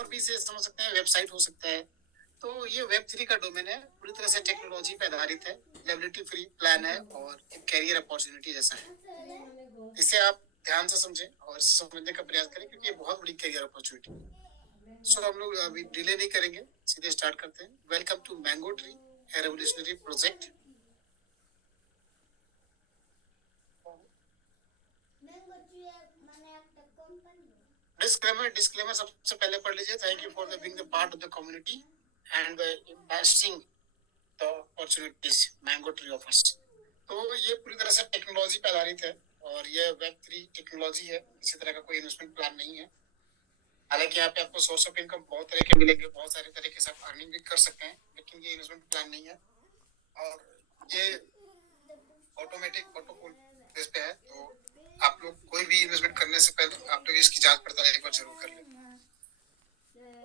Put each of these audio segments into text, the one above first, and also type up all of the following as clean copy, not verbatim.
और भी से समझ सकते हैं, वेबसाइट हो सकता है। तो ये वेब 3 का डोमेन है, पूरी तरह से टेक्नोलॉजी पे आधारित है, लाइबिलिटी फ्री प्लान है और एक कैरियर अपॉर्चुनिटी जैसा है। इसे आप ध्यान से समझें और इसे समझने का प्रयास करें, क्योंकि ये बहुत बड़ी कैरियर अपॉर्चुनिटी है। सो हम लोग अभी डिले नहीं करेंगे, सीधे स्टार्ट करते हैं। वेलकम टू मैंगो ट्री, है रेवोल्यूशनरी प्रोजेक्ट। डिस्क्लेमर सबसे पहले पढ़ लीजिए। Thank you for the being the part of the community and the investing the opportunities mango tree offers. तो ये पूरी तरह से टेक्नोलॉजी पे आधारित है और ये वेब 3 टेक्नोलॉजी है। इसी तरह का कोई इन्वेस्टमेंट प्लान नहीं है। हालांकि यहाँ पे आपको सोर्स ऑफ इनकम बहुत तरह के मिलेंगे, बहुत सारे तरीके से आप अर्निंग भी कर सकते हैं, लेकिन ये इन्वेस्टमेंट प्लान नहीं है। और ये ऑटोमेटिक ऑटो पुल बेस पे है। तो आप लोग कोई भी इन्वेस्टमेंट करने से पहले आप लोग इसकी जांच पड़ताल एक बार जरूर कर लें।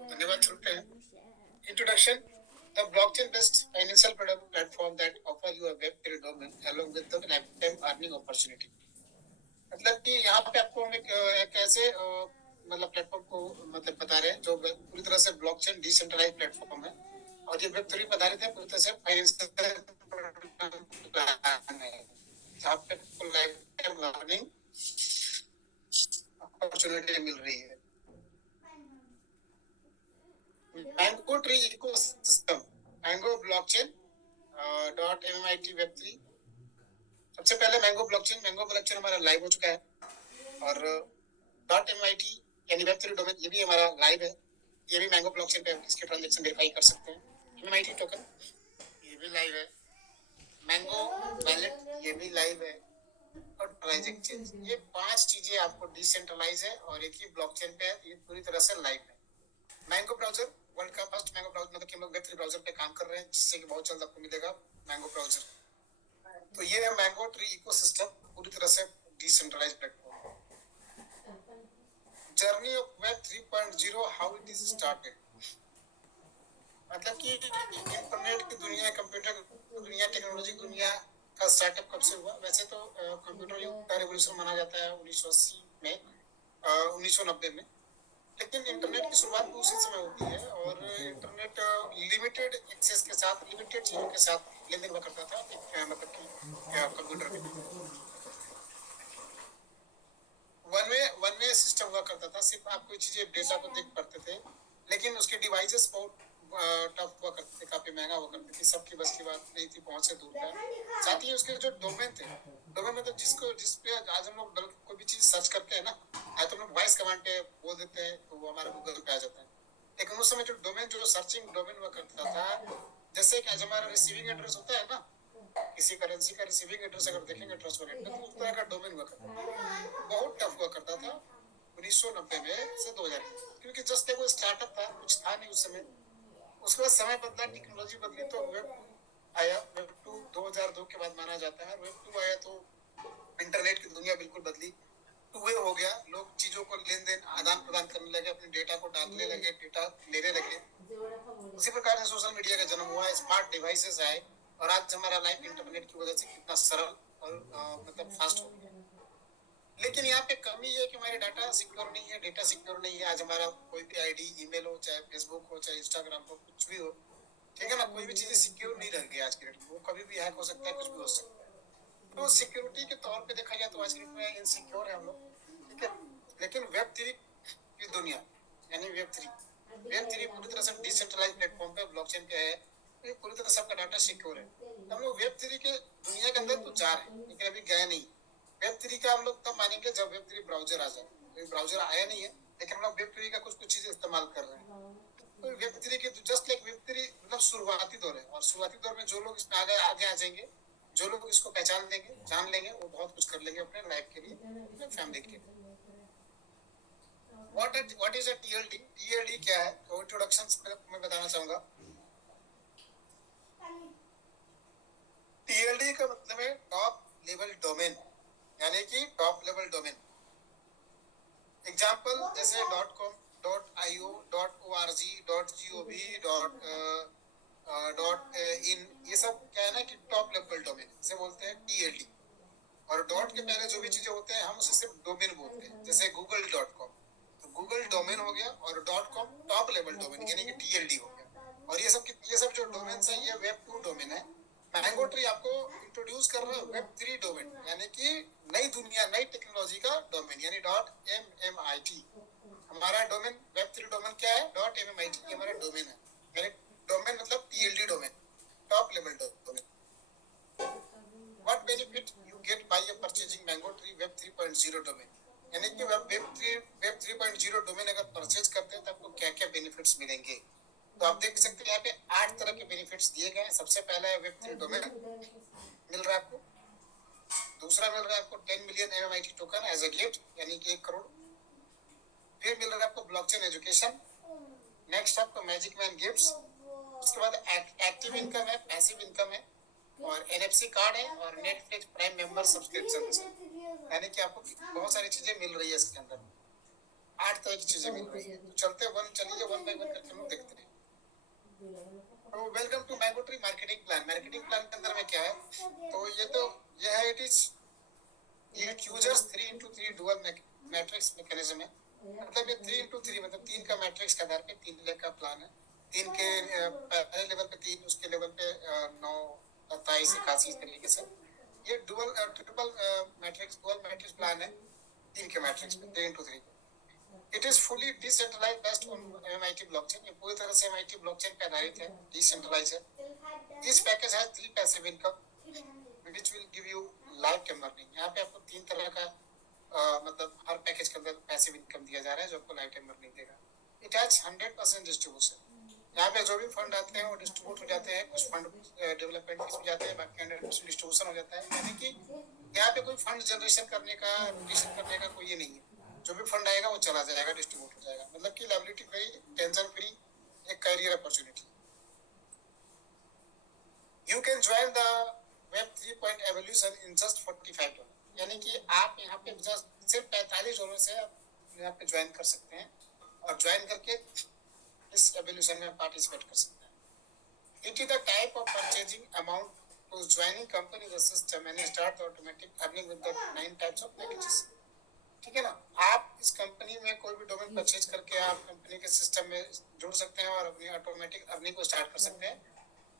धन्यवाद। चलते हैं। Introduction. The blockchain-based financial product platform that offer you a Web3 domain along with the lifetime earning opportunity। मतलब कि यहाँ पे आपको हम एक ऐसे मतलब प्लेटफॉर्म को मतलब बता रहे हैं जो पूरी तरह से ब्लॉकचेन डिसेंट्रलाइज प्लेटफॉर्म है और ये वेब 3 पर आधारित है। पूरी तरह से फाइनेंशियल प्लान है जहाँ पे आपको लाइफ टाइम अर्निंग अपॉर्चुनिटी मिल रही है। Mango tree ecosystem, mango blockchain .mit Web3। सबसे पहले मैंगो ब्लॉकचेन हमारा लाइव हो चुका है और .mit यानी वेब 3 डोमेन ये भी हमारा लाइव है। ये भी मैंगो ब्लॉकचेन पे इसके ट्रांजैक्शन वेरीफाई कर सकते हैं। MIT टोकन ये भी लाइव है। मैंगो वैलेट ये भी लाइव है और प्राइस एक्सचेंज, ये 5 चीजें आपको डिसेंट्रलाइज है और एक ही ब्लॉकचेन पे है। ये पूरी तरह से लाइव है। मैंगो ब्राउजर, वर्ल्ड का फर्स्ट मैंगो ब्राउजर, मतलब कि हम लोग वेब 3 ब्राउजर पे काम कर रहे हैं, जिससे कि बहुत जल्द आपको मिलेगा मैंगो ब्राउजर। तो ये है मैंगो ट्री इकोसिस्टम, पूरी तरह से decentralise platform. Journey of web 3.0, how it is started. मतलब कि इंटरनेट की दुनिया, कंप्यूटर की दुनिया, टेक्नोलॉजी की दुनिया का स्टार्टअप कब से हुआ। वैसे तो कंप्यूटर युग का रिवॉल्यूशन माना जाता है 1980 में, 1990 में, लेकिन इंटरनेट की शुरुआत भी उसी समय होती है। और इंटरनेट लिमिटेड एक्सेस के साथ, लिमिटेड चीजों के साथ लेन देन हुआ करता था एक मतलब कि कंप्यूटर में वन वे सिस्टम हुआ करता था। सिर्फ आप कोई चीजें डेटा को देख पाते थे, लेकिन उसके डिवाइसेस बहुत टफ हुआ करते थे, काफी महंगा हुआ करती थी, सबकी बस की बात नहीं थी, पहुंच से दूर था। साथ ही उसके जो डोमेन थे, डोमेन मतलब जिसपे आज हम लोग कोई भी चीज सर्च करते हैं ना, आज तो हम लोग वॉइस कमांड पे बोल देते हैं तो वो हमारे गूगल पे आ जाता है। लेकिन उस समय जो डोमेन, जो सर्चिंग डोमेन हुआ करता था, जैसे कि आज हमारा रिसीविंग एड्रेस होता है ना, किसी करेंसी का रिसीविंग एड्रेस अगर देखेंगे ट्रस्टवॉलेट में, तो उस तरह का डोमेन हुआ करता था, बहुत टफ हुआ करता था 1990 में से 2000, क्योंकि जस्ट वो स्टार्टअप था, कुछ था नहीं उस समय। उसके बाद समय बदला, टेक्नोलॉजी बदली, तो वेब 2 आया। वेब 2 2002 के बाद माना जाता है। वेब 2 आया तो इंटरनेट की दुनिया बिल्कुल बदली, टू वे हो गया। लोग चीजों को लेन देन आदान प्रदान करने लगे, अपने डेटा को डालने लगे, डेटा लेने लगे। उसी प्रकार से सोशल मीडिया का जन्म हुआ, स्मार्ट डिवाइसेस आए और आज हमारा लाइफ इंटरनेट की वजह से कितना सरल और मतलब फास्ट हो गया। लेकिन यहाँ पे कमी है कि हमारे डाटा सिक्योर नहीं है, डेटा सिक्योर नहीं है। आज हमारा कोई भी आईडी, ईमेल हो, चाहे फेसबुक हो, चाहे इंस्टाग्राम हो, कुछ भी हो, ठीक है ना, कोई भी चीजें सिक्योर नहीं रह गई आज के डेट में। वो कभी भी हैक हो सकता है, कुछ भी हो सकता है। तो सिक्योरिटी के तौर पे देखा जाए तो आज के डेट में इनसिक्योर है हम लोग, ठीक है। लेकिन वेब 3 की दुनिया यानी वेब 3 पूरी तरह से डिसेंट्रलाइज प्लेटफॉर्म पे, ब्लॉकचेन पे है। ये पूरी तरह से आपका डाटा सिक्योर है। हम लोग वेब 3 के दुनिया के अंदर तो जा रहे हैं, लेकिन अभी गए नहीं। वेब 3 का हम लोग तब मानेंगे जब वेब 3 ब्राउजर आ जाए। ब्राउजर आया नहीं है, लेकिन हम लोग वेब 3 का कुछ चीजें इस्तेमाल कर रहे हैं। तो वेब 3 के जस्ट लाइक वेब 3 मतलब शुरुआती दौर है, और शुरुआती दौर में जो लोग इसमें आगे आगे आ जाएंगे, जो लोग इसको पहचान लेंगे, जान लेंगे, वो बहुत कुछ कर लेंगे अपने लाइफ के लिए, अपने फैमिली के लिए। What is a TLD. TLD क्या है, तो इंट्रोडक्शन मैं बताना चाहूंगा। टीएलडी का मतलब है टॉप लेवल डोमेन, यानी कि टॉप लेवल डोमेन। एग्जाम्पल जैसे .com, .io, .org, .gov, .in, ये सब क्या है ना कि टॉप लेवल डोमेन, इसे बोलते हैं टीएलडी। और डॉट के पहले जो भी चीजें होते हैं हम उसे सिर्फ डोमेन बोलते हैं। जैसे google.com, तो गूगल डोमेन हो गया और .com टॉप लेवल डोमेन यानी कि TLD हो गया। और ये सब जो डोमेन्स है ये वेब 2 डोमेन है। मैंगो ट्री आपको इंट्रोड्यूस कर रहा है वेब 3 डोमेन यानी कि नई दुनिया नई टेक्नोलॉजी का डोमेन यानी .MMIT। हमारा डोमेन वेब 3 डोमेन क्या है? .MMIT ये हमारा डोमेन है। यानी डोमेन मतलब TLD domain, top level domain. What benefit you get by purchasing Mango Tree Web 3.0 domain? यानी कि वेब 3.0 डोमेन अगर परचेज करते हैं तो आपको क्या क्या बेनिफिट्स मिलेंगे? तो आप देख सकते हैं यहाँ पे 8 तरह के बेनिफिट्स दिए गए हैं। सबसे पहला है वेब 3 डोमेन मिल रहा है आपको। दूसरा मिल रहा है आपको 10 million MMIT token as a gift यानी कि 1 करोड़। फिर मिल रहा है आपको ब्लॉकचेन एजुकेशन। नेक्स्ट आपको मैजिक मैन गिफ्ट्स। उसके बाद एक्टिव इनकम है, पैसिव इनकम है और NFC कार्ड है और नेटफ्लिक्स प्राइम मेंबर सब्सक्रिप्शन है। यानी कि आपको बहुत सारी चीजें मिल रही है इसके अंदर। 8 तरह की चीजें मिल रही है। तो चलिए वन बाय वन करके हम लोग देखते हैं। तो welcome to mango tree marketing plan. Marketing plan के अंदर में क्या है? तो ये है इट इज ये users 3x3 dual matrix mechanism है। मतलब ये 3x3 मतलब 3 का मैट्रिक्स के आधार पे 3 लेवल का प्लान है। 3 के पहले लेवल पे 3, उसके लेवल पे 9, 27, 81 इस तरीके से ये ट्रिपल मैट्रिक्स प्लान है। 3 के मैट्रिक्स पे 3x3। It is fully decentralised based on MIT blockchain. ये पूरी तरह से MIT ब्लॉकचेन पे आधारित है, डिसेंट्रलाइज है। This package has 3 passive income which will give you life time earning. यहाँ पे आपको 3 तरह का मतलब हर पैकेज के अंदर पैसिव इनकम दिया जा रहा है जो आपको लाइफ टाइम अर्निंग देगा। It has 100% distribution. यहाँ पे जो भी फंड आते हैं वो डिस्ट्रीब्यूट हो जाते हैं। कुछ फंड डेवलपमेंट फीस में जाते हैं, बाकी 100% डिस्ट्रीब्यूशन हो जाता है। यानी कि यहाँ पे कोई फंड जनरेशन करने का रोटेशन करने का कोई ये नहीं है। जो भी फंड आएगा वो चला जाएगा, डिस्ट्रीब्यूट हो जाएगा। मतलब कि लायबिलिटी फ्री, टेंशन फ्री, एक career opportunity. You can join the web 3 evolution in just $45। यानी कि आप यहाँ पे जस्ट सिर्फ $45 से आप यहाँ पे ज्वाइन कर सकते हैं और ज्वाइन करके इस एवोल्यूशन में पार्टिसिपेट कर सकते हैं। It is the type of purchasing amount to joining company the system and start automatic earning with the 9 types of packages. ठीक है ना? आप इस कंपनी में कोई भी डोमेन परचेज करके आप कंपनी के सिस्टम में जुड़ सकते हैं और अपनी ऑटोमेटिक अर्निंग को स्टार्ट कर सकते हैं।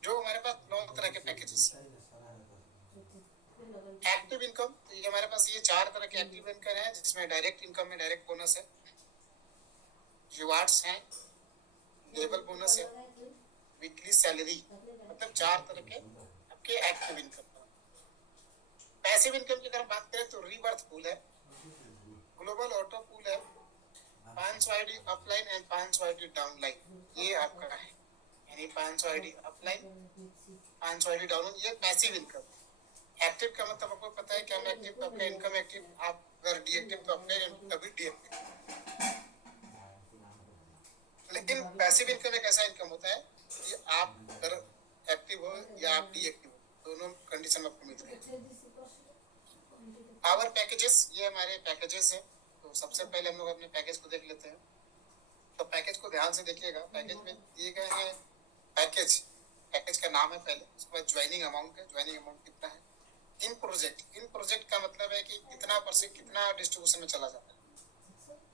जो हमारे पास 9 तरह के पैकेजेस हैं। एक्टिव इनकम, तो ये हमारे पास ये 4 तरह के एक्टिव इनकम है जिसमें डायरेक्ट इनकम में डायरेक्ट बोनस है, रिवार्ड्स हैं, लेवल बोनस है, वीकली सैलरी, मतलब 4 तरह के आपके एक्टिव इनकम। पैसिव इनकम की अगर हम बात करें तो रीबर्थ पूल है, ग्लोबल ऑटो पूल है, 500 ID upline and 500 ID downline, ये आपका है। यानी 500 ID अपलाइन, 500 ID डाउनलाइन, ये पैसिव इनकम। एक्टिव का मतलब आपको पता है क्या? एक्टिव तो अपना इनकम एक्टिव, आप अगर डीएक्टिव तो अपने अभी डीएक्टिव। लेकिन पैसिव इनकम एक ऐसा इनकम होता है कि आप अगर एक्टिव हो या आप डीएक्टिव हो, दोनों कंडीशन आपको मिलती है। आवर पैकेजेस, ये हमारे पैकेजेस हैं। तो सबसे पहले हम लोग अपने पैकेज को देख लेते हैं। तो पैकेज को ध्यान से देखिएगा। पैकेज में दिए गए हैं पैकेज का नाम है पहले, उसके बाद ज्वाइनिंग अमाउंट है, ज्वाइनिंग अमाउंट कितना है। इन प्रोजेक्ट का मतलब है कि कितना परसेंट कितना डिस्ट्रीब्यूशन में चला जाता है।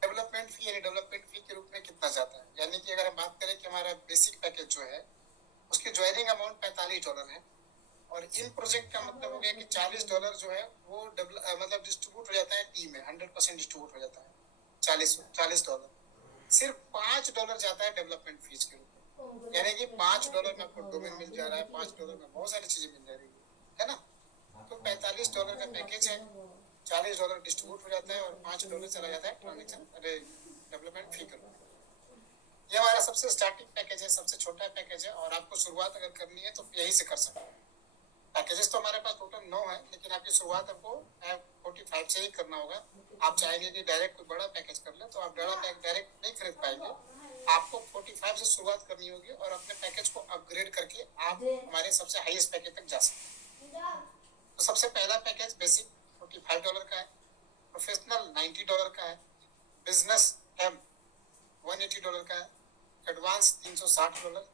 डेवलपमेंट फी यानी डेवलपमेंट फी के रूप में कितना जाता है। यानी कि अगर हम बात करें कि हमारा बेसिक पैकेज जो है उसकी ज्वाइनिंग अमाउंट $45 है और इन प्रोजेक्ट का मतलब हो गया कि $40 जो है वो मतलब डिस्ट्रीब्यूट हो जाता है टीम में, 100% डिस्ट्रीब्यूट हो जाता है। $40 सिर्फ $5 जाता है डेवलपमेंट फीस के रूप में। यानी कि $5 में आपको डोमेन मिल जा रहा है, $5 में बहुत सारी चीजें मिल जा रही है ना। तो $45 का पैकेज है, $40 डिस्ट्रीब्यूट हो जाता है और $5 चला जाता है ट्रांजेक्शन अरे डेवलपमेंट फी के रूप में। ये हमारा सबसे स्टार्टिंग पैकेज है, सबसे छोटा पैकेज है और आपको शुरुआत अगर करनी है तो यही से कर सकते हैं। पैकेजेस तो हमारे पास टोटल 9 है, लेकिन आपकी शुरुआत आपको 45 से ही करना होगा। आप चाहेंगे कि डायरेक्ट कोई बड़ा पैकेज कर ले तो आप बड़ा डायरेक्ट नहीं खरीद पाएंगे। आपको 45 से शुरुआत करनी होगी और अपने पैकेज को अपग्रेड करके आप हमारे सबसे हाईएस्ट पैकेज तक जा सकते हैं। तो सबसे पहला पैकेज बेसिक $45 का है, प्रोफेशनल $90 का है, बिजनेस M $180 का है, advance $360,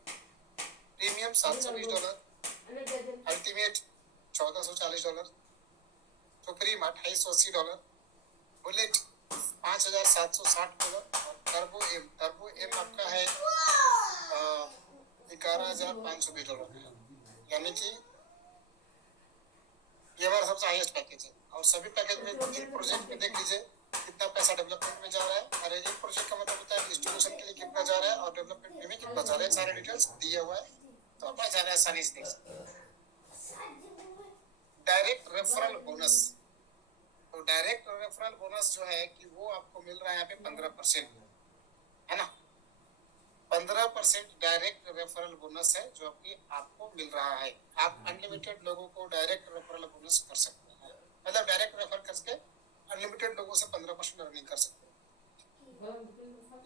premium $720, ultimate $1440, supreme $2880, bullet $5760 और टर्बो एम आपका है $11,520 है, यानी कि ये हमारा सबसे हाईएस्ट पैकेज है। और सभी पैकेज में एक प्रोजेक्ट में देख लीजिए कितना पैसा डेवलपमेंट में जा रहा है, और एक प्रोजेक्ट का मतलब होता है डिस्ट्रीब्यूशन के लिए कितना जा रहा है और डेवलपमेंट में भी कितना जा रहा है, सारे डिटेल्स दिए हुआ है, तो आप ज़्यादा आसानी से देख सकते हैं। डायरेक्ट रेफरल बोनस, तो डायरेक्ट रेफरल बोनस जो है कि वो आपको मिल रहा है यहाँ पे 15%, है ना। 15% डायरेक्ट रेफरल बोनस है जो आपको मिल रहा है। आप अनलिमिटेड लोगों को डायरेक्ट रेफरल बोनस कर सकते हैं, मतलब डायरेक्ट रेफर करके अनलिमिटेड लोगों से 15% अर्निंग कर सकते हैं।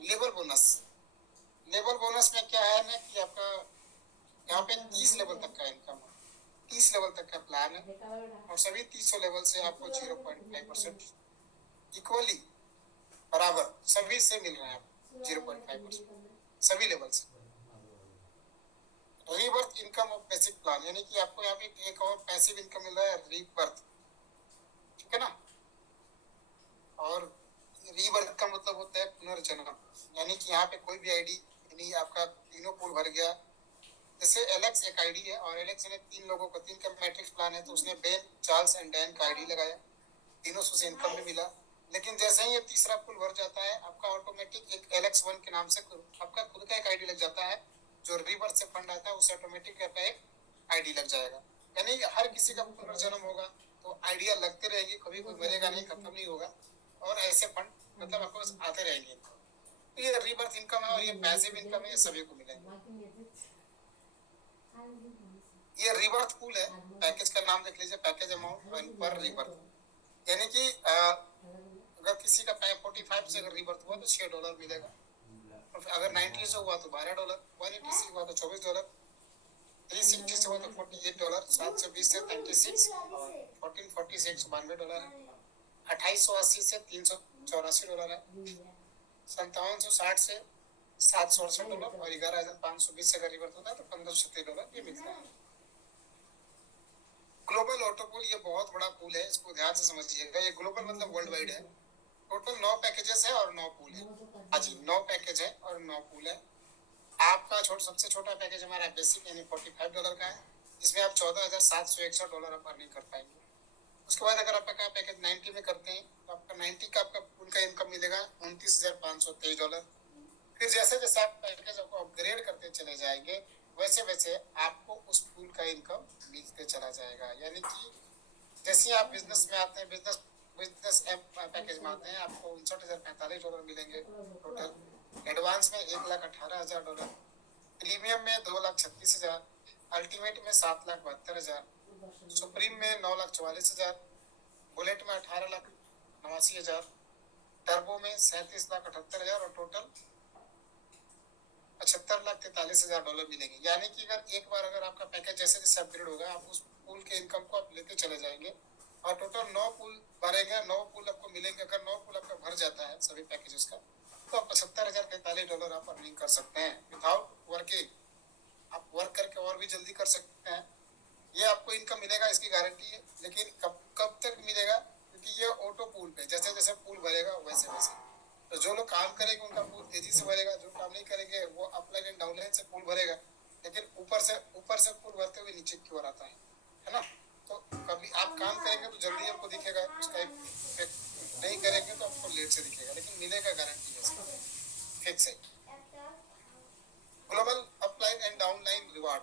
लेवल बोनस, लेवल बोनस में क्या है ना कि आपका यहाँ पे 30 लेवल तक का इनकम है, 30 लेवल तक का प्लान है, और सभी 300 लेवल से आपको 0.5% इक्वली बराबर सभी से मिल रहा है, 0.5% सभी लेवल से। Rebirth income of basic plan, यानी कि आपको यहाँ पे एक और पैसिव इनकम मिल रहा है, रीबर्थ, ठीक है ना। और रीबर्थ का मतलब होता है पुनर्जन्म, यानी कि यहाँ पे कोई भी आईडी, यानी आपका तीनों पूल भर गया, जैसे एलेक्स एक आईडी है और एलेक्स ने 3 लोगों को 3 का मैट्रिक्स प्लान है, तो उसने बेन, चार्ल्स एंड डैन का आईडी लगाया, तीनों से इनकम भी मिला। लेकिन जैसे ही ये तीसरा पुल भर जाता है, आपका ऑटोमेटिक एक LX1 के नाम से आपका खुद का एक आईडी लग जाता है, जो रिवर्स से फंड आता है, उसे ऑटोमेटिक आपका एक आईडी लग जाएगा। यानी हर किसी का पुनर्जन्म होगा तो आइडिया लगते रहेगी, कभी कोई मरेगा नहीं, खत्म नहीं होगा, और ऐसे फंड मतलब आपको आते रहेंगे। तो ये रिबर्थ इनकम है और ये पैसिव इनकम है, ये सभी को मिलेंगे। ये रिबर्थ पूल है, पैकेज का नाम देख लीजिए, पैकेज अमाउंट पर रिबर्थ, यानी कि अगर किसी का 45 से अगर रिबर्थ हुआ तो $6 मिलेगा, और अगर 90 से हुआ तो $12, 180 से हुआ तो $24, 360 से हुआ तो $48, 720 से 36, और 1440 से $192 है, 2880 से $384 है, 5760 से $768, और 11,520 से अगर रिबर्थ होता है तो $1536 ये मिलता है। ग्लोबल ऑटो पूल, ये बहुत बड़ा पूल है, इसको ध्यान से समझिएगा। ये ग्लोबल मतलब वर्ल्ड वाइड है। टोटल 9 पैकेजेस है और 9 पूल है। हाँ जी, 9 पैकेज है और 9 पूल है। आपका सबसे छोटा पैकेज हमारा बेसिक यानी $45 का है, इसमें आप $14,761 आप अर्निंग कर पाएंगे। उसके बाद अगर आपका पैकेज 90 में करते हैं तो आपका 90 का आपका पूल का इनकम मिलेगा $29,523। फिर जैसे जैसे आप पैकेज को अपग्रेड करते चले जाएंगे, वैसे वैसे आपको उस पूल का इनकम मिलते चला जाएगा। यानी कि जैसे आप बिजनेस में आते हैं, बिजनेस पैकेज में आते हैं, आपको $59,045 मिलेंगे टोटल। एडवांस में $1,18,000, प्रीमियम में $2,36,000, अल्टीमेट में $7,72,000, सुप्रीम में $9,44,000, बुलेट में $18,89,000, टर्बो में $37,78,000 और टोटल $75,43,000 मिलेंगे। यानी कि अगर एक बार अगर आपका पैकेज जैसे जैसे अपग्रेड होगा, आप उस पूल के इनकम को आप लेते चले जाएंगे, और टोटल 9 पूल भरेंगे, 9 पूल आपको मिलेंगे। अगर 9 पूल आपका भर जाता है सभी पैकेजेस का, तो आप $75,043 आप अर्निंग कर सकते हैं विदाउट वर्किंग। आप वर्क करके और भी जल्दी कर सकते हैं। ये आपको इनकम मिलेगा, इसकी गारंटी है। लेकिन कब कब तक मिलेगा, क्योंकि ये ऑटो पूल पे जैसे जैसे पूल भरेगा वैसे वैसे, तो जो लोग काम करेंगे उनका पूल तेजी से भरेगा, जो काम नहीं करेंगे वो अपलाइन एंड डाउनलाइन से पूल भरेगा। लेकिन ऊपर से पूल भरते हुए नीचे की ओर आता है ना। तो कभी आप काम करेंगे तो जल्दी आपको दिखेगा उसका इफेक्ट, नहीं करेंगे तो आपको लेट से दिखेगा, लेकिन मिलेगा, गारंटी है फिक्स है। Global upline and downline reward,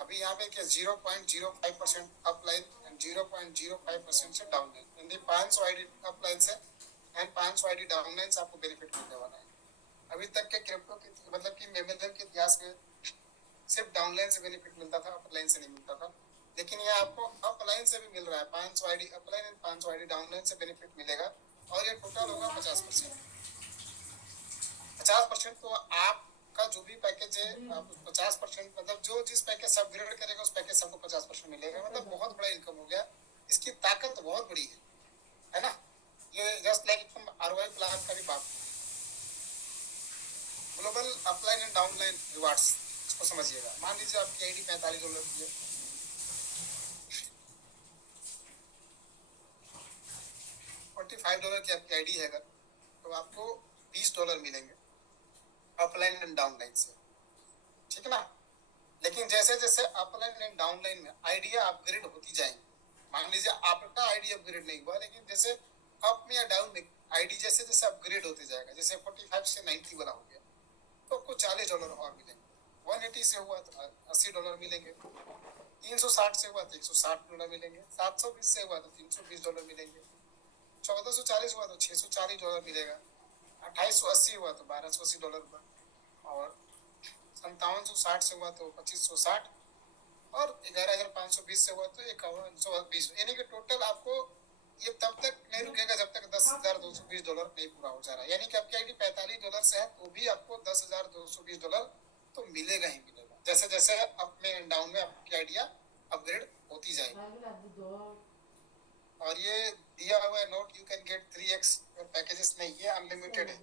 अभी यहाँ पे क्या 0.05% अपलाइन एंड 0.05% से डाउनलाइन, यानी 500 आईडी अपलाइन से एंड 500 आईडी डाउनलाइन से आपको बेनिफिट मिलने वाला है। अभी तक के क्रिप्टो की मतलब कि मेमोरियल के इतिहास में सिर्फ डाउनलाइन से बेनिफिट मिलता था, अपलाइन से नहीं मिलता था। लेकिन ये आपको अपलाइन से भी मिल रहा है, 500 ID upline and 500 ID downline से बेनिफिट मिलेगा, और ये टोटल होगा 50%। 50% तो आपका जो भी पैकेज है, आप 50% मतलब जो जिस पैकेज से अपग्रेड करेगा उस पैकेज से आपको 50% मिलेगा। मतलब बहुत बड़ा इनकम हो गया, इसकी ताकत बहुत बड़ी है ना। ये जस्ट लाइक तुम ROI प्लान का भी बात, global upline and downline rewards, इसको समझिएगा। मान लीजिए आपकी आईडी $45 की है, $45 की आपकी आईडी है अगर, तो आपको $20 मिलेंगे अपलाइन एंड डाउनलाइन से, ठीक है ना। लेकिन जैसे जैसे अपलाइन एंड डाउनलाइन में आइडिया अपग्रेड होती जाएंगी, मान लीजिए आपका आईडी अपग्रेड नहीं हुआ, लेकिन जैसे अप में या डाउन में आईडी जैसे जैसे अपग्रेड होते जाएगा, जैसे 45 से 90 वाला हो गया तो आपको $40 और मिलेंगे, 180 से हुआ तो $80 मिलेंगे, 360 से हुआ तो $160 मिलेंगे, 720 से हुआ तो $320 मिलेंगे, 1440 हुआ तो $640 मिलेगा, 2880 हुआ तो $1280 हुआ, और 5760 से हुआ तो 2560, और 11520 से हुआ तो 5120, यानी कि टोटल आपको ये तब तक नहीं रुकेगा जब तक $10,220 नहीं पूरा हो जा रहा है। यानी कि आपकी आईडी $45 से है तो भी आपको $10,220 तो मिलेगा ही मिलेगा, जैसे जैसे अप में एंड डाउन में आपकी आइडिया अपग्रेड होती जाएगी। और ये दिया हुआ है note, you can get 3x packages नहीं है, अनलिमिटेड है।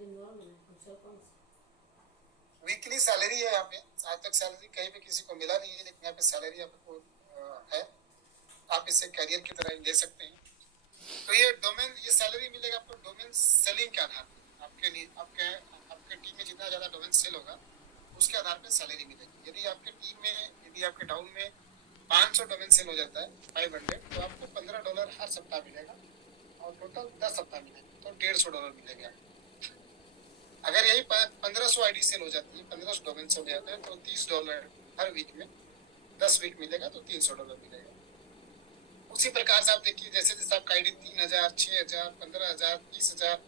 वीकली सैलरी है यहाँ पे, आज तक सैलरी कहीं पे किसी को मिला नहीं है, लेकिन यहाँ पे सैलरी आपको है, आप इसे करियर की तरह ले सकते हैं। तो ये डोमेन, ये सैलरी मिलेगा आपको डोमेन सेलिंग के आधार पर, आपके टीम में जितना ज्यादा डोमेन सेल होगा उसके आधार पर सैलरी मिलेगी। यदि आपके टीम में, यदि आपके टाउन में 500 डोमेन सेल हो जाता है 500, तो आपको $15 हर सप्ताह मिलेगा, और टोटल 10 सप्ताह मिलेगा तो $150 मिलेगा। अगर यही 1500 आईडी सेल हो जाती है, 1500 डोमेन सेल हो जाता है तो $30 हर वीक में, 10 वीक मिलेगा तो $300 मिलेगा। उसी प्रकार से आप देखिए, जैसे जैसे आपका आईडी 3000, 6000, 15000, 30000,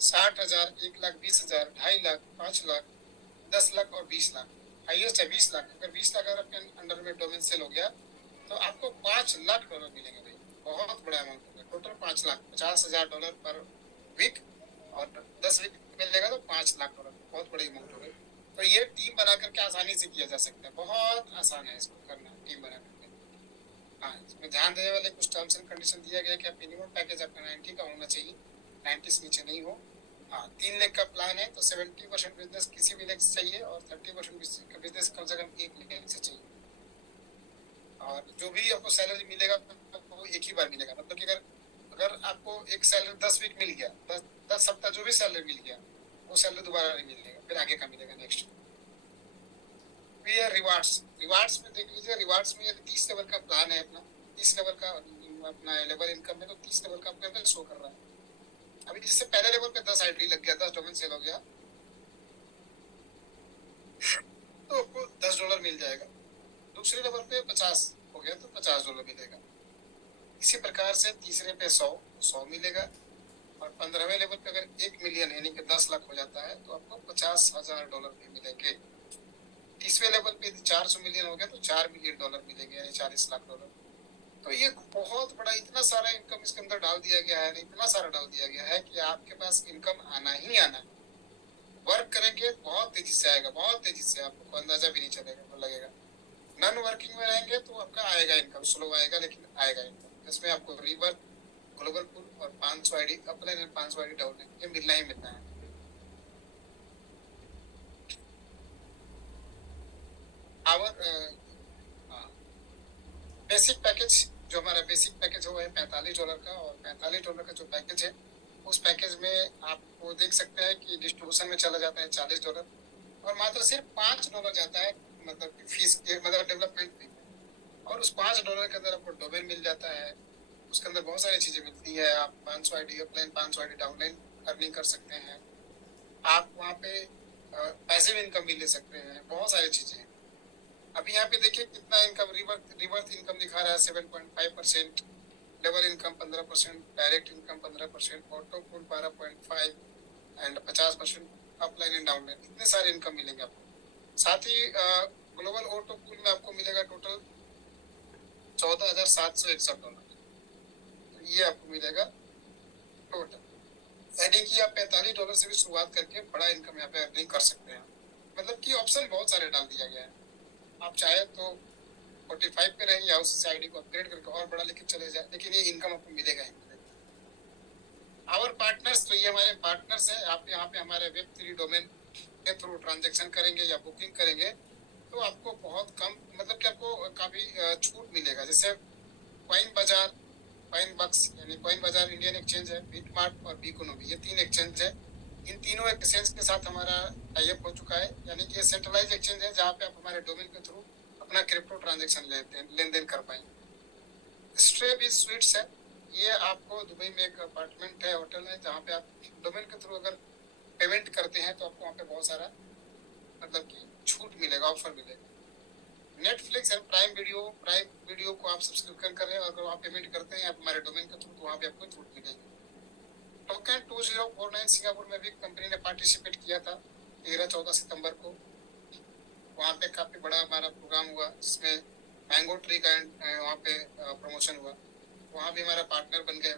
60000, 1,20,000, 2,50,000, 5,00,000, 10,00,000 और 20,00,000, हाईएस्ट है 20,00,000। अगर 20,00,000 अगर आपके अंडर में डोमेन सेल हो गया तो आपको $5,00,000 मिलेंगे भाई, बहुत बड़ा अमाउंट होगा। टोटल $5,50,000 पर वीक, और 10 वीक मिलेगा तो $5,00,000, बहुत बड़ी अमाउंट हो गई। तो ये टीम बना करके आसानी से किया जा सकता है, बहुत आसान है इसको करना, टीम बना करके। हाँ, इसमें ध्यान देने वाले कुछ टर्म्स एंड कंडीशन दिया गया कि मिनिमम पैकेज आपका 90 का होना चाहिए, 90 से नीचे नहीं हो। हाँ, 3 लाख का प्लान है तो 70% बिजनेस किसी भी लाख से चाहिए, और 30% बिजनेस कम से कम 1 लाख से चाहिए। और जो भी आपको सैलरी मिलेगा वो एक ही बार मिलेगा, मतलब कि अगर आपको एक सैलरी 10 वीक मिल गया, 10 सप्ताह जो भी सैलरी मिल गया वो सैलरी दोबारा नहीं मिलेगा, फिर आगे का मिलेगा नेक्स्ट। रिवार्ड्स में देख लीजिए, रिवार्ड्स में 30 लेवल का प्लान है अपना, 30 लेवल का अपना लेवल इनकम में, तो 30 लेवल का अपने शो कर रहा है। अभी जैसे पहले लेवल पे 10 आईडी लग गया, 10 डोमेन सेल हो गया तो आपको $10 मिल जाएगा। दूसरे लेवल पे 50 हो गया तो $50 मिलेगा। इसी प्रकार से तीसरे पे 100 मिलेगा, और 15वें लेवल पे अगर 1 मिलियन यानी कि 10 लाख हो जाता है तो आपको $50,000 भी मिलेंगे। 30वें लेवल पे 400 मिलियन हो गया तो $4 मिलियन मिलेंगे, यानी $40,00,000। तो ये बहुत बड़ा, इतना सारा इनकम इसके अंदर डाल दिया गया है, इतना सारा डाल दिया गया है कि आपके पास इनकम आना ही आना है। वर्क करेंगे बहुत तेजी से आएगा, बहुत तेजी से, आपको अंदाजा भी नहीं चलेगा, तो लगेगा। नॉन वर्किंग में रहेंगे तो आपका आएगा इनकम, स्लो आएगा लेकिन आएगा इनकम। इसमें आपको रीवर्क, ग्लोबल पुल और 500 आईडी अपलाइन, 500 आईडी डाउनलाइन, ये मिलना ही मिलना है। आवर बेसिक पैकेज, जो हमारा बेसिक पैकेज है वो है $45 का, और $45 का जो पैकेज है उस पैकेज में आपको देख सकते हैं कि डिस्ट्रीब्यूशन में चला जाता है $40, और मात्र सिर्फ $5 जाता है, मतलब फीस के, मतलब डेवलपमेंट फी। और उस $5 के अंदर आपको डोमेन मिल जाता है, उसके अंदर बहुत सारी चीजें मिलती है। आप 500 ID upline, 500 ID downline earning कर सकते हैं, आप वहाँ पे पैसिव इनकम भी ले सकते हैं, बहुत सारी चीजें हैं। अभी यहाँ पे देखिए कितना इनकम, रिवर्थ इनकम दिखा रहा है 7.5%, double income 15%, direct income 15%, auto pool 12.5 and 50% upline and downline, इतने सारे इनकम मिलेंगे आपको। साथ ही ग्लोबल ऑटो पूल में आपको मिलेगा टोटल $14,761, तो ये आपको मिलेगा टोटल। यानी कि आप $45 से भी शुरुआत करके बड़ा इनकम यहाँ पे अर्निंग कर सकते हैं। मतलब कि ऑप्शन बहुत सारे डाल दिया गया है, आप चाहे तो 45 पे रहें या उससे आईडी को अपग्रेड करके और बड़ा लेके चले जाए, लेकिन ये इनकम आपको मिलेगा ही मिलेगा। आवर पार्टनर्स, तो ये हमारे पार्टनर्स हैं। आप यहाँ पे हमारे Web3 डोमेन के थ्रू ट्रांजेक्शन करेंगे या बुकिंग करेंगे तो आपको बहुत कम, मतलब कि आपको काफी छूट मिलेगा। जैसे कॉइन बाजार, कॉइन बक्स, यानी कॉइन बाजार इंडियन एक्सचेंज है, बिटमार्ट और बीकोनोमी, ये 3 एक्सचेंज है। इन तीनों एक्सचेंज के साथ हमारा टाई अप हो चुका है, यानी कि ये सेंट्रलाइज एक्सचेंज है जहाँ पे आप हमारे डोमेन के थ्रू अपना क्रिप्टो ट्रांजेक्शन लेन देन कर पाएंगे। स्ट्रे विद स्वीट्स है, ये आपको दुबई में एक अपार्टमेंट है, होटल है, जहाँ पे आप डोमेन के थ्रू अगर पेमेंट करते हैं तो आपको वहाँ पे बहुत सारा मतलब कि छूट मिलेगा, ऑफर मिलेगा। नेटफ्लिक्स एंड प्राइम वीडियो को आप सब्सक्रिप्शन कर रहे हैं, अगर आप पेमेंट करते हैं आप हमारे डोमेन के थ्रू तो वहाँ पे आपको छूट मिलेगी। टोकन 2049 सिंगापुर में भी कंपनी ने पार्टिसिपेट किया था 13-14 सितंबर को। वहाँ पे काफी बड़ा हमारा प्रोग्राम हुआ जिसमें मैंगो ट्री का वहाँ पे प्रमोशन हुआ, वहाँ भी हमारा पार्टनर बन गए।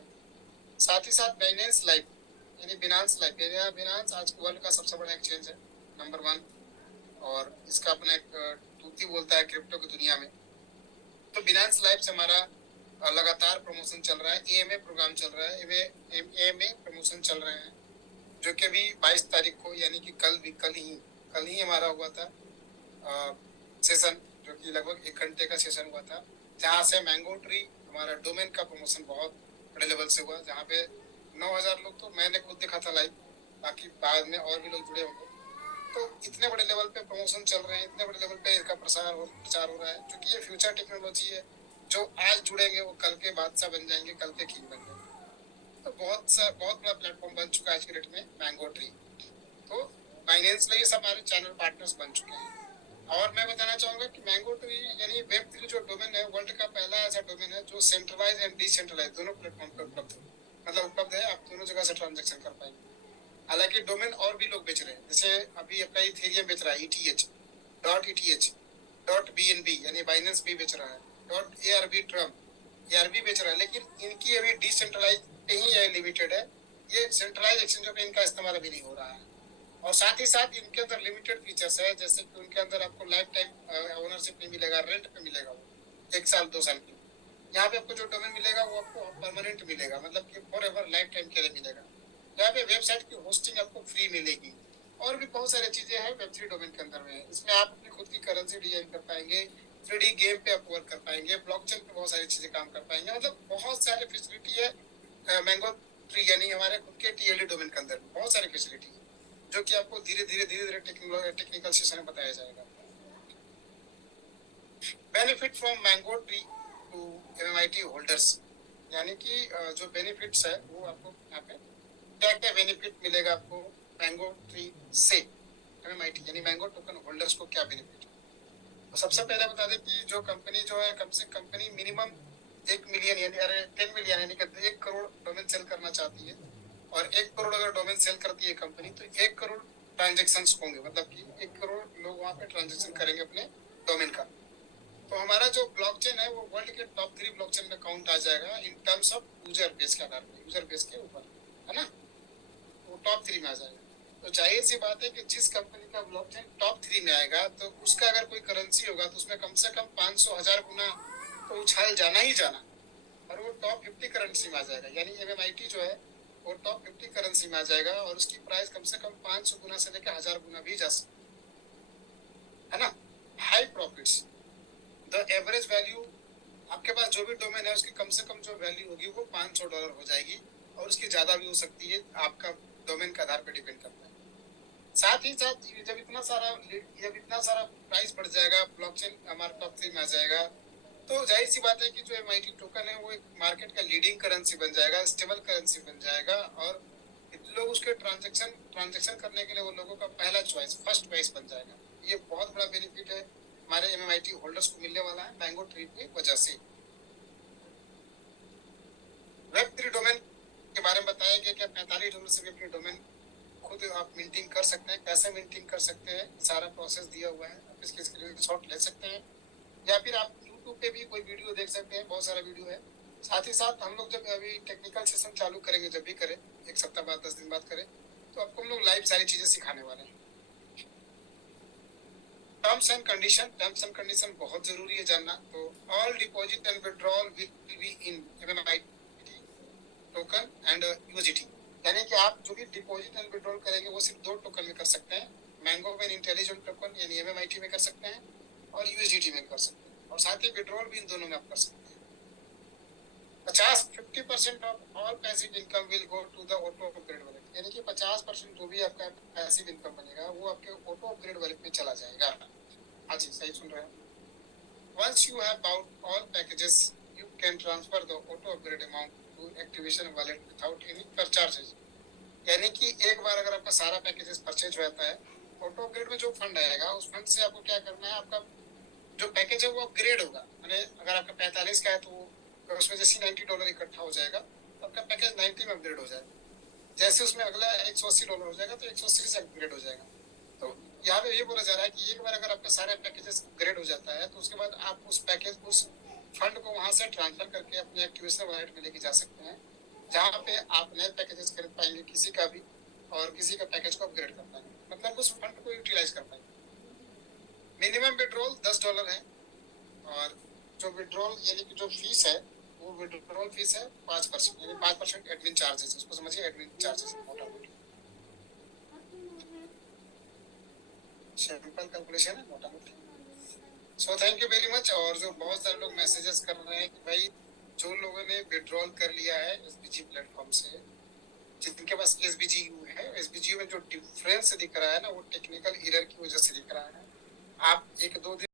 साथ ही साथ बाइनेंस लाइव यानी बिनांस आज वर्ल्ड का सबसे बड़ा एक्सचेंज है, नंबर 1, और इसका अपना एक तूती बोलता है क्रिप्टो की दुनिया में। तो बिनांस लाइव से हमारा लगातार प्रमोशन चल रहा है, एएमए प्रोग्राम चल रहा है, एएमए प्रमोशन चल रहे हैं, जो कि अभी 22 तारीख को यानी कि कल ही हमारा हुआ था सेशन, जो कि लगभग 1 घंटे का सेशन हुआ था, जहाँ से मैंगो ट्री हमारा डोमेन का प्रमोशन बहुत बड़े लेवल से हुआ, जहाँ पे 9000 लोग तो मैंने खुद देखा था लाइव, बाकी बाद में और भी लोग जुड़े होंगे। तो इतने बड़े लेवल पे प्रमोशन चल रहे हैं, इतने बड़े लेवल पे इसका प्रचार हो रहा है, क्योंकि ये फ्यूचर टेक्नोलॉजी है, जो आज जुड़ेंगे वो कल के बादशाह बन जाएंगे, कल के किंग बन जाएंगे। तो बहुत बड़ा प्लेटफॉर्म बन चुका है आज के डेट में मैंगो ट्री। तो बाइनेंस में ये सब हमारे चैनल पार्टनर्स बन चुके हैं। और मैं बताना चाहूंगा कि मैंगो ट्री यानी वेब3 जो डोमेन है, वर्ल्ड का पहला ऐसा डोमेन है जो सेंट्रलाइज एंड डिसेंट्रलाइज दोनों प्लेटफॉर्म पर उपलब्ध है, आप दोनों जगह से ट्रांजेक्शन कर पाएंगे। हालांकि डोमेन और भी लोग बेच रहे हैं, जैसे अभी अपना इथेरियम बेच रहा है ETH.BNB यानी बाइनेंस भी बेच रहा है, .ARB ट्रम्प ARB बेच रहा है, लेकिन इनकी अभी डिसेंट्रलाइज पे ही लिमिटेड है, ये सेंट्रलाइज एक्सचेंजों पे इनका इस्तेमाल अभी नहीं हो रहा है। और साथ ही साथ इनके अंदर लिमिटेड फीचर्स है, जैसे कि उनके अंदर आपको लाइफ टाइम ओनरशिप नहीं मिलेगा, रेंट पे मिलेगा वो 1 साल 2 साल की। यहाँ पे आपको जो डोमेन मिलेगा वो आपको परमानेंट मिलेगा, मतलब कि फॉर एवर लाइफ टाइम के लिए मिलेगा। यहाँ पे वेबसाइट की होस्टिंग आपको फ्री मिलेगी, और भी बहुत सारी चीजें हैं वेब3 डोमेन के अंदर में। इसमें आप अपनी खुद की करेंसी डिजाइन कर पाएंगे, 3D गेम पे आप वर्क कर पाएंगे, ब्लॉकचेन पे बहुत सारी चीजें काम कर पाएंगे, मतलब बहुत सारी फैसिलिटी है मैंगो ट्री यानी हमारे खुद के TLD डोमेन के अंदर बहुत सारी फैसिलिटी है, जो कि आपको धीरे धीरे टेक्निकल सेशन में बताया जाएगा। Benefit from mango tree to MMIT holders, यानी कि जो बेनिफिट्स है वो आपको यहाँ पे क्या क्या बेनिफिट मिलेगा आपको मैंगो ट्री से, MMIT यानी मैंगो टोकन होल्डर्स को क्या बेनिफिट है। तो सबसे पहले बता दें कि जो कंपनी जो है कंपनी मिनिमम 1 मिलियन यानी 10 मिलियन यानी कि 1 करोड़ डोमेन सेल करना चाहती है, और 1 करोड़ अगर डोमेन सेल करती है कंपनी तो 1 करोड़ ट्रांजेक्शन होंगे, मतलब कि 1 करोड़ लोग वहाँ पे ट्रांजेक्शन करेंगे अपने डोमेन का। तो हमारा जो ब्लॉकचेन है वो वर्ल्ड के टॉप 3 ब्लॉकचेन में काउंट आ जाएगा in terms of user base के आधार पर, यूजर बेस के ऊपर, है ना, वो टॉप 3 में आ जाएगा। तो जाहिर सी बात है कि जिस कंपनी का ब्लॉकचेन टॉप 3 में आएगा तो उसका अगर कोई करेंसी होगा तो उसमें कम से कम 500,000 गुना तो उछाल जाना ही जाना, और वो टॉप 50 करेंसी में आ जाएगा, यानी MMIT जो है वो टॉप 50 करेंसी में आ जाएगा, और उसकी प्राइस कम से कम 500 गुना से लेकर 1000 गुना भी जा सकती है ना। High profits, the average value, आपके पास जो भी डोमेन है उसकी कम से कम जो वैल्यू होगी वो $500 हो जाएगी, और उसकी ज्यादा भी हो सकती है, आपका डोमेन के आधार पर डिपेंड करता है। साथ ही साथ जब इतना सारा प्राइस बढ़ जाएगा, ब्लॉकचेन हमारा टॉप 3 में आ जाएगा, तो जाहिर सी बात है कि जो MIT टोकन है वो एक मार्केट का लीडिंग करेंसी बन जाएगा, स्टेबल करेंसी बन जाएगा, और लोग उसके ट्रांजेक्शन करने के लिए वो लोगों का पहला चॉइस, फर्स्ट चॉइस बन जाएगा। ये बहुत बड़ा बेनिफिट है हमारे MMIT होल्डर्स को मिलने वाला है मैंगो ट्री की वजह से। वेब3 डोमेन के बारे में बताया गया कि $45 से भी अपनी डोमेन खुद आप मिंटिंग कर सकते हैं। कैसे मिंटिंग कर सकते हैं, सारा प्रोसेस दिया हुआ है, आप इसके स्क्रीनशॉट ले सकते हैं, या फिर आप YouTube पे भी कोई वीडियो देख सकते हैं, बहुत सारा वीडियो है। साथ ही साथ हम लोग जब अभी टेक्निकल सेशन चालू करेंगे, जब भी करें 1 सप्ताह बाद 10 दिन बाद करें, तो आपको हम लोग लाइव सारी चीजें सिखाने वाले हैं। टर्म्स एंड कंडीशन बहुत जरूरी है जानना। तो all deposit and withdrawal will be in MMIT token and USDT, यानी कि आप जो भी डिपॉजिट एंड विड्रॉल करेंगे वो सिर्फ 2 टोकन में कर सकते हैं, मैंगो में इंटेलिजेंट टोकन यानी MMIT में कर सकते हैं, और USDT में कर सकते हैं, और साथ ही विड्रॉल भी इन दोनों में आप कर सकते हैं। 50% of all passive income will go to the auto upgrade wallet, यानी कि 50% जो भी आपका पैसिव इनकम बनेगा वो आपके ऑटो अपग्रेड वॉलेट में चला जाएगा। हाँ जी, सही सुन रहे हैं। once you have bought all packages, you can transfer the auto upgrade amount to activation wallet without any charges. यानी कि एक बार अगर आपका सारा पैकेजेस परचेज हो जाता है, ऑटो अपग्रेड में जो फंड आएगा उस फंड से आपको क्या करना है, आपका जो पैकेज है वो अपग्रेड होगा। यानी अगर आपका 45 का है तो उसमें जैसे $90 इकट्ठा हो जाएगा तो आपका पैकेज 90 में अपग्रेड हो जाएगा। जैसे उसमें अगला $180 हो जाएगा तो 180 से अपग्रेड हो जाएगा। तो यहाँ पे ये बोला जा रहा है कि एक बार अगर आपका सारे पैकेजेस अपग्रेड हो जाता है तो उसके बाद आप उस पैकेज उस फंड को वहां से ट्रांसफर करके अपने एक्टिवेशन वॉलेट में लेके जा सकते हैं, जहाँ पे आप नए पैकेजेस खरीद पाएंगे किसी का भी, और किसी का पैकेज को अपग्रेड कर पाएंगे, मतलब उस फंड को यूटिलाइज कर पाएंगे। मिनिमम विड्रॉल $10 है, और जो विड्रॉल यानी कि जो फीस है वो विड्रॉल फीस है 5%, यानी 5% एडमिन चार्जेस, उसको समझिए एडमिन चार्जेस, मोटा मोटी सिंपल कैलकुलेशन है मोटा मोटी। So thank you very much. और जो बहुत सारे लोग मैसेजेस कर रहे हैं कि भाई जो लोगों ने विड्रॉल कर लिया है एसबीजी प्लेटफॉर्म से, जिनके पास एसबीजीयू है, एसबीजीयू में जो डिफरेंस दिख रहा है ना वो टेक्निकल एरर की वजह से दिख रहा है। आप 1-2 दिन